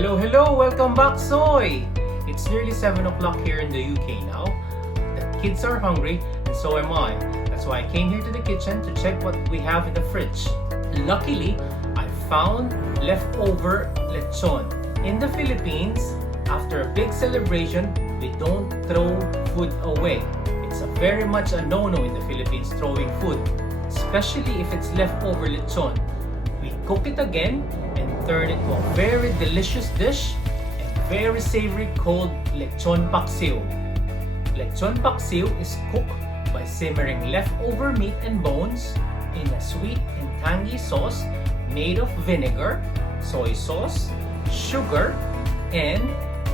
Hello, welcome back, Soy! It's nearly 7 o'clock here in the UK now. The kids are hungry, and so am I. That's why I came here to the kitchen to check what we have in the fridge. Luckily, I found leftover lechon. In the Philippines, after a big celebration, we don't throw food away. It's very much a no-no in the Philippines throwing food, especially if it's leftover lechon. We cook it again and turn it to a very delicious dish and very savory called Lechon Paksiw. Lechon Paksiw is cooked by simmering leftover meat and bones in a sweet and tangy sauce made of vinegar, soy sauce, sugar, and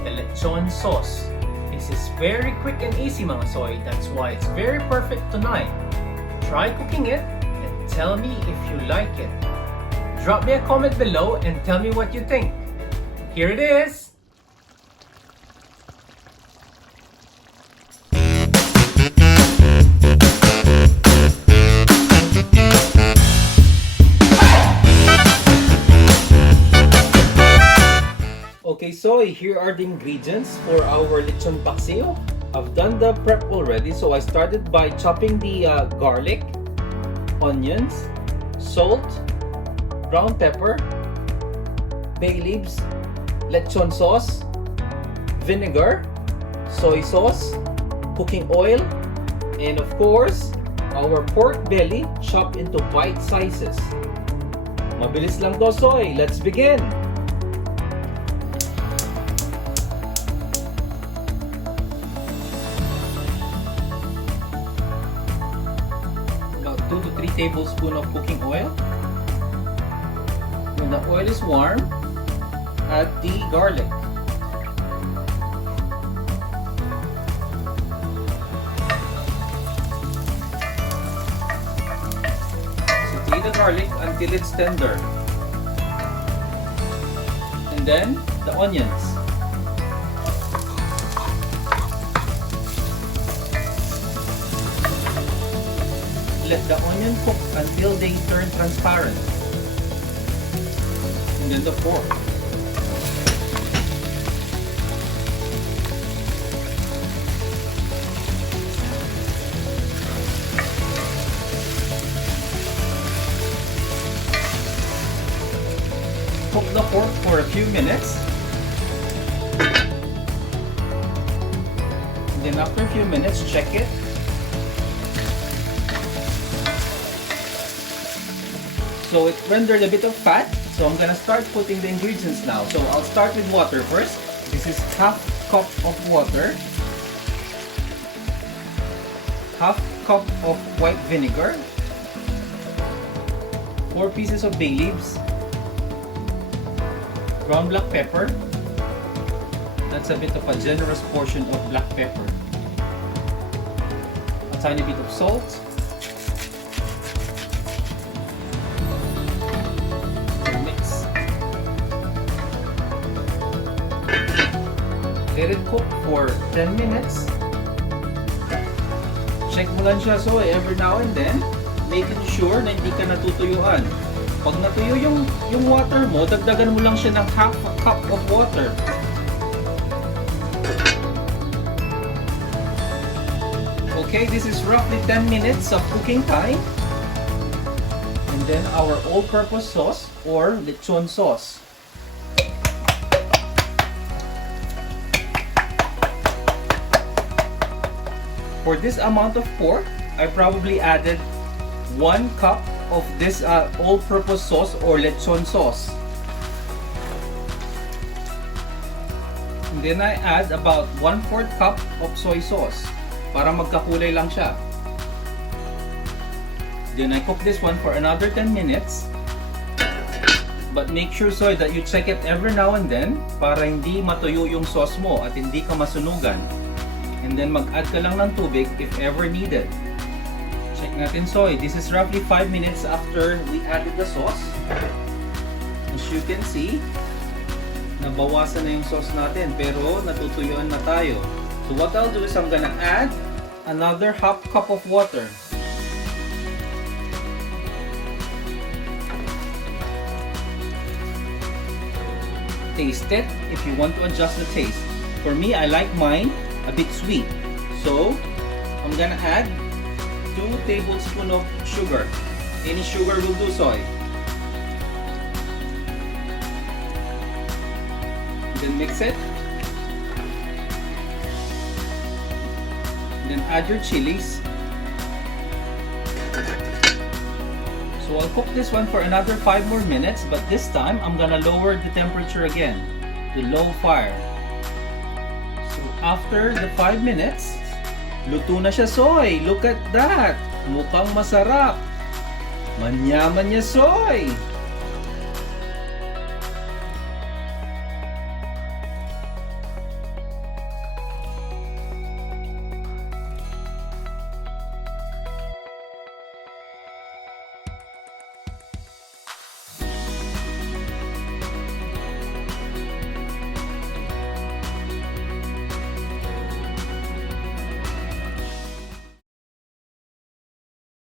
the lechon sauce. This is very quick and easy, mga soy. That's why it's very perfect tonight. Try cooking it and tell me if you like it. Drop me a comment below and tell me what you think. Here it is! Okay, so here are the ingredients for our lechon paksiw. I've done the prep already, so I started by chopping the garlic, onions, salt, brown pepper, bay leaves, lechon sauce, vinegar, soy sauce, cooking oil, and of course, our pork belly chopped into bite sizes. Mabilis lang to, Soy. Let's begin! About 2 to 3 tablespoons of cooking oil. When the oil is warm, add the garlic. Saute the garlic until it's tender. And then the onions. Let the onion cook until they turn transparent. And then the pork. Cook the pork for a few minutes. And then after a few minutes, check it. So it rendered a bit of fat. So I'm gonna start putting the ingredients now. So I'll start with water first. This is half cup of water, half cup of white vinegar, 4 pieces of bay leaves, ground black pepper. That's a bit of a generous portion of black pepper. A tiny bit of salt. Let it cook for 10 minutes. Check mo lang siya, so every now and then, making sure na hindi ka natutuyuan. Pag natuyo yung water mo, dagdagan mo lang siya ng half a cup of water. Okay, this is roughly 10 minutes of cooking time. And then our all-purpose sauce or lechon sauce. For this amount of pork, I probably added 1 cup of this all-purpose sauce or lechon sauce. And then I add about 1/4 cup of soy sauce para magkakulay lang siya. Then I cook this one for another 10 minutes. But make sure, Soy, that you check it every now and then para hindi matuyo yung sauce mo at hindi ka masunugan. And then mag-add ka lang ng tubig if ever needed. Check natin, Soy. This is roughly 5 minutes after we added the sauce. As you can see, nabawasan na yung sauce natin pero natutuyuan na tayo. So what I'll do is I'm gonna add another half cup of water. taste it if you want to adjust the taste. For me, I like mine a bit sweet. So, I'm gonna add 2 tablespoons of sugar. Any sugar will do, soy. Then mix it. Then add your chilies. So I'll cook this one for another 5 more minutes, but this time I'm gonna lower the temperature again to low fire. So after the 5 minutes, luto na siya, soy. Look at that! Mukhang masarap. Manyaman niya, soy.